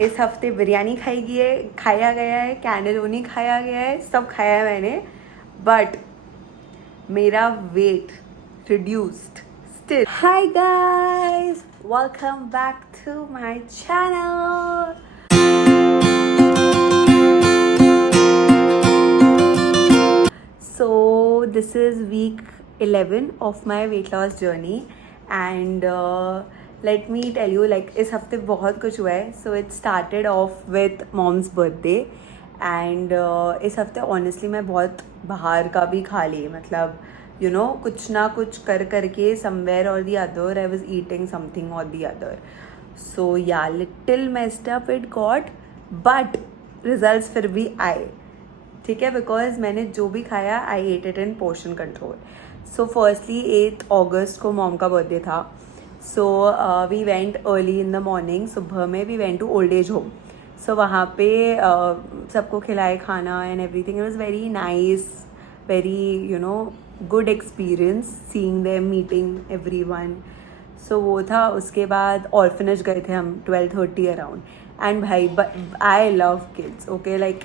इस हफ्ते बिरयानी खाया गया है, कैनेलोनी खाया गया है, सब खाया है मैंने, बट मेरा weight reduced still. Hi guys, welcome back to my channel. So this is week 11 of my weight loss journey and let me tell you, like इस हफ्ते बहुत कुछ हुआ है. So it started off with mom's birthday and इस हफ्ते honestly मैं बहुत बाहर का भी खा ली, मतलब you know कुछ ना कुछ कर करके somewhere or the other I was eating something or the other. So yeah, little messed up it got, but results फिर भी आए, ठीक है, बिकॉज मैंने जो भी खाया I ate it in portion control. So firstly 8 अगस्त को मॉम का बर्थडे था. So we went early in the morning, सुबह में we went to old age home. So वहाँ पे सबको खिलाए खाना and everything. It was very nice, very you know good experience seeing them, meeting everyone. So वो था. उसके बाद ऑर्फनेज गए थे हम 12:30 around. And bhai, but I love kids, okay, like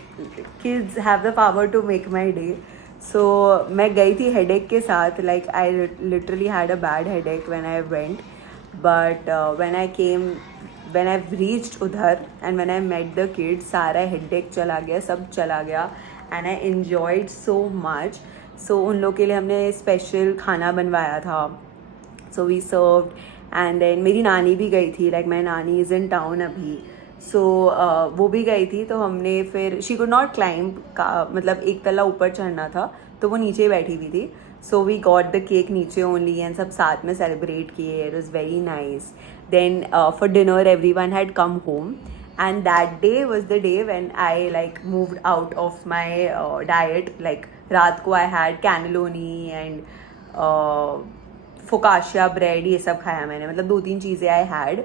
kids have the power to make my day. So मैं गई थी headache के साथ, like I literally had a bad headache when I went, but when I reached उधर and when I met the kids, सारा headache चला गया, सब चला गया and I enjoyed so much. So उन लोग के लिए हमने special खाना बनवाया था. So we served and then मेरी नानी भी गई थी, like my नानी is in town अभी. सो वो भी गई थी. तो हमने फिर शी कुड नॉट क्लाइंब का, मतलब एक तला ऊपर चढ़ना था तो वो नीचे बैठी हुई थी. So we got the cake नीचे ओनली एंड सब साथ में सेलिब्रेट किए. It was very nice. Then for dinner everyone had come home and that day was the day when I like moved out of my diet. Like रात को I had cannelloni and focaccia bread, ये सब खाया मैंने. मतलब 2-3 चीज़ें I had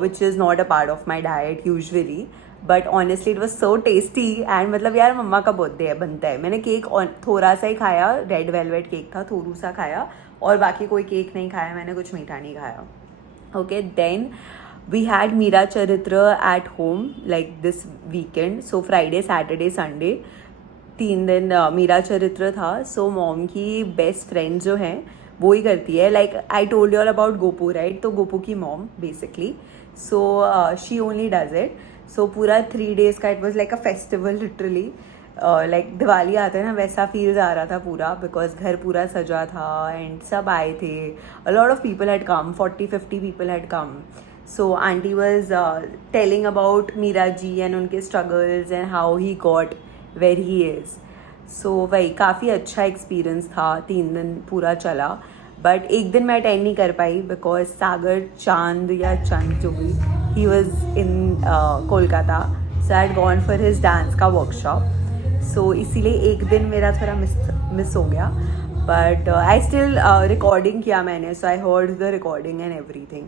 which is not a part of my diet usually, but honestly it was so tasty. and मतलब यार मम्मा का बर्थडे है, बनता है. मैंने केक थोड़ा सा ही खाया, रेड वेलवेट केक था, थोड़ा सा खाया और बाकी कोई केक नहीं खाया मैंने, कुछ मीठा नहीं खाया. okay, then we had Meera चरित्र at home like this weekend. so Friday, Saturday, Sunday 3 दिन मीरा चरित्र था. so मॉम की बेस्ट फ्रेंड जो है वो ही करती है. Like I told you all about Gopu, right? तो गोपू की mom basically. So she only does it. So पूरा 3 days का it was like a festival literally. Like Diwali आता है ना, वैसा फील्स आ रहा था पूरा, बिकॉज घर पूरा सजा था एंड सब आए थे. A lot of people had come, 40-50 people had come. So aunty was telling about Meera ji and उनके struggles and how he got where he is. So वही काफ़ी अच्छा एक्सपीरियंस था. 3 दिन पूरा चला, बट एक दिन मैं अटेंड नहीं कर पाई बिकॉज सागर चांद या चंद जो भी, he was in Kolkata. So I had gone for his dance का वर्कशॉप. सो इसीलिए एक दिन मेरा थोड़ा मिस हो गया. बट आई स्टिल रिकॉर्डिंग किया मैंने. So I heard the recording and everything.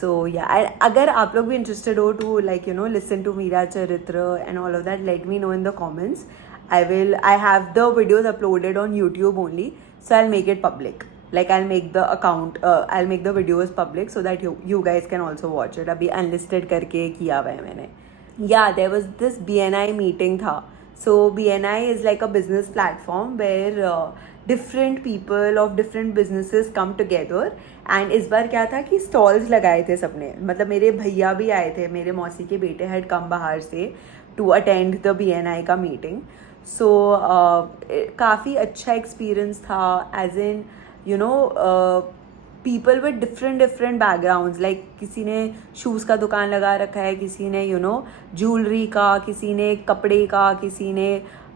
So yeah, अगर आप लोग भी इंटरेस्टेड हो to like you know listen to Meera चरित्र and all of that, let me know in the comments. I have the videos uploaded on YouTube only, so I'll make it public. Like I'll make the account, I'll make the videos public so that you guys can also watch it. अभी unlisted करके किया हुआ है मैंने. Yeah, there was this BNI meeting था. So BNI is like a business platform where different people of different businesses come together. and इस बार क्या था कि stalls लगाए थे सबने. मतलब मेरे भैया भी आए थे, मेरे मौसी के बेटे had come बाहर से to attend the BNI का meeting. सो काफ़ी अच्छा एक्सपीरियंस था. As in you know people with different backgrounds. Like किसी ने शूज़ का दुकान लगा रखा है, किसी ने यू नो ज्वेलरी का, किसी ने कपड़े का, किसी ने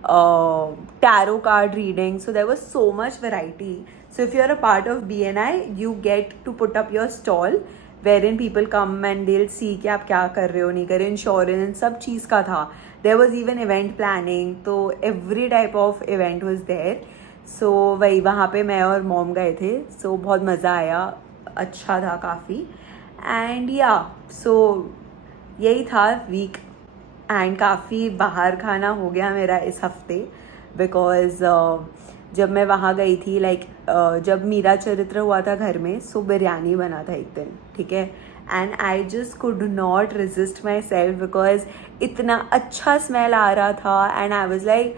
tarot card reading. So there was so much variety. So if you are a part of BNI you get to put up your stall wherein people come and they'll see कि आप क्या कर रहे हो, नहीं कर रहे. इंश्योरेंस सब चीज़ का था. there was even event planning. तो every type of event was there. so वही वहाँ पे मैं और मॉम गए थे. so बहुत मज़ा आया, अच्छा था काफ़ी. एंड या सो यही था वीक. एंड काफ़ी बाहर खाना हो गया मेरा इस हफ्ते बिकॉज जब मैं वहाँ गई थी लाइक जब मीरा चरित्र हुआ था घर में, सो बिरयानी बना था एक दिन, ठीक है. And I just could not resist myself because इतना अच्छा स्मेल आ रहा था and I was like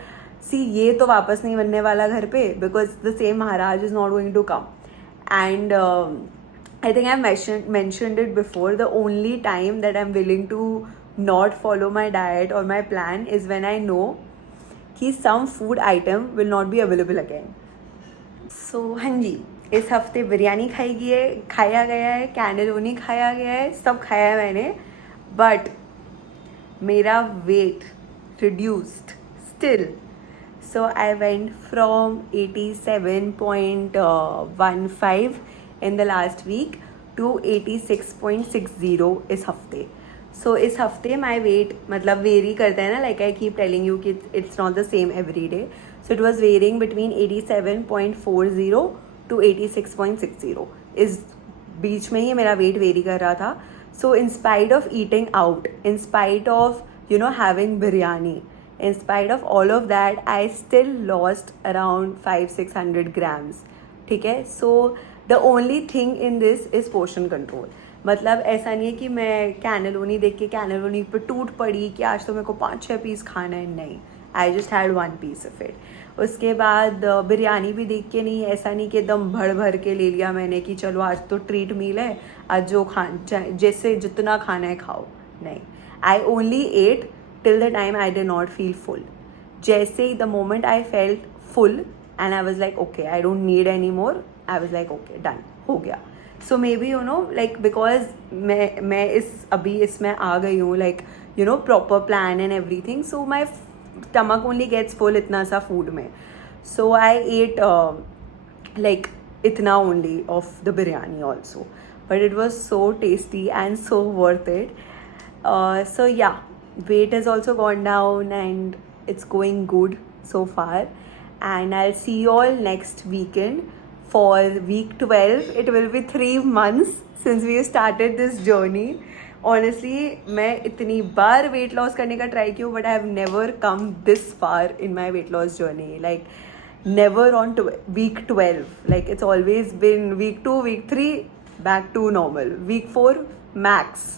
see ये तो वापस नहीं बनने वाला घर पे because the same maharaj is not going to come and I think I've mentioned it before. The only time that I'm willing to not follow my diet or my plan is when I know कि some food item will not be available again. So हाँ जी, इस हफ्ते बिरयानी खाया गया है, cannelloni खाया गया है, सब खाया है मैंने. बट मेरा wait reduced still. So I went from 87.15 in the last week to 86.60 इस हफ्ते. So इस हफ्ते my weight मतलब वेरी करता है ना, like I keep telling you कि it's not the same every day. So it was varying between 87.40 to 86.60. इस बीच में ही मेरा weight वेरी कर रहा था. So in spite of eating out, in spite of having biryani, in spite of all of that, I still lost around 500-600 grams. ठीक है. So the only thing in this is portion control. मतलब ऐसा नहीं है कि मैं cannelloni देख के कैनेलोनी पे टूट पड़ी कि आज तो मेरे को 5-6 पीस खाना है. नहीं, I just had 1 piece of it. उसके बाद बिरयानी भी देख के नहीं, ऐसा नहीं कि एकदम भर के ले लिया मैंने कि चलो आज तो ट्रीट मील है, आज जो जैसे जितना खाना है खाओ. नहीं, I only ate till the time I did not feel full. जैसे ही the moment I felt full and I was like okay I don't need any more, I was like okay done, हो गया. So maybe like because मैं अभी इसमें आ गई हूँ, like proper plan and everything. So my stomach only gets full इतना सा फूड में. सो आई एट लाइक इतना only of the biryani also, but it was so tasty and so worth it. So yeah, weight has also gone down and it's going good so far. And I'll see you all next weekend for week 12. It will be 3 months since we started this journey. Honestly, मैं इतनी बार weight loss करने का try किया, but I have never come this far in my weight loss journey. Like never on week 12. Like it's always been week 2, week 3, back to normal. Week 4 max.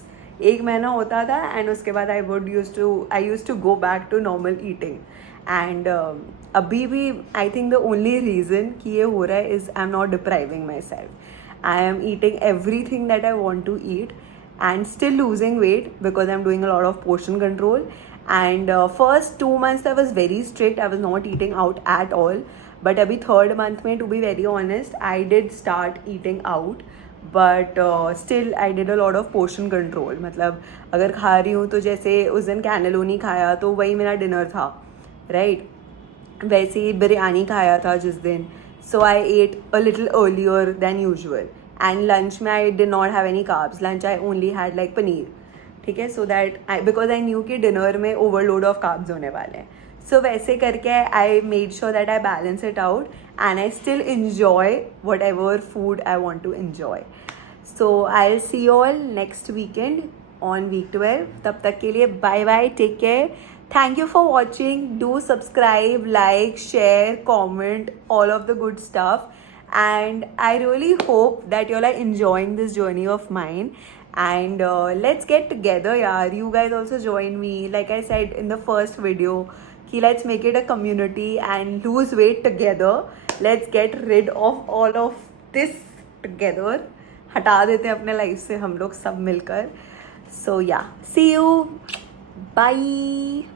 1 महीना होता था and उसके बाद I use to go back to normal eating. And अभी भी I think the only reason कि ये हो रहा है is I am not depriving myself. I am eating everything that I want to eat and still losing weight because I'm doing a lot of portion control. And first 2 months I was very strict. I was not eating out at all. But abhi 3rd month mein, to be very honest, I did start eating out. But still I did a lot of portion control. मतलब अगर खा रही हूँ तो जैसे उस दिन cannelloni खाया तो वही मेरा डिनर था, राइट. वैसे ही बिरयानी खाया था जिस दिन. So I ate a little earlier than usual. And lunch में I did not have any carbs. Lunch I only had like paneer, ठीक है. So that because I knew कि dinner में overload of carbs होने वाले हैं. So वैसे करके I made sure that I balance it out and I still enjoy whatever food I want to enjoy. So I'll see you all next weekend on week 12. तब तक के लिए bye bye, take care. Thank you for watching. Do subscribe, like, share, comment, all of the good stuff. And I really hope that you all are enjoying this journey of mine. And let's get together, yaar. You guys also join me. Like I said in the first video, ki let's make it a community and lose weight together. Let's get rid of all of this together. हटा देते हैं अपने life से हम लोग सब मिलकर. So yeah, see you. Bye.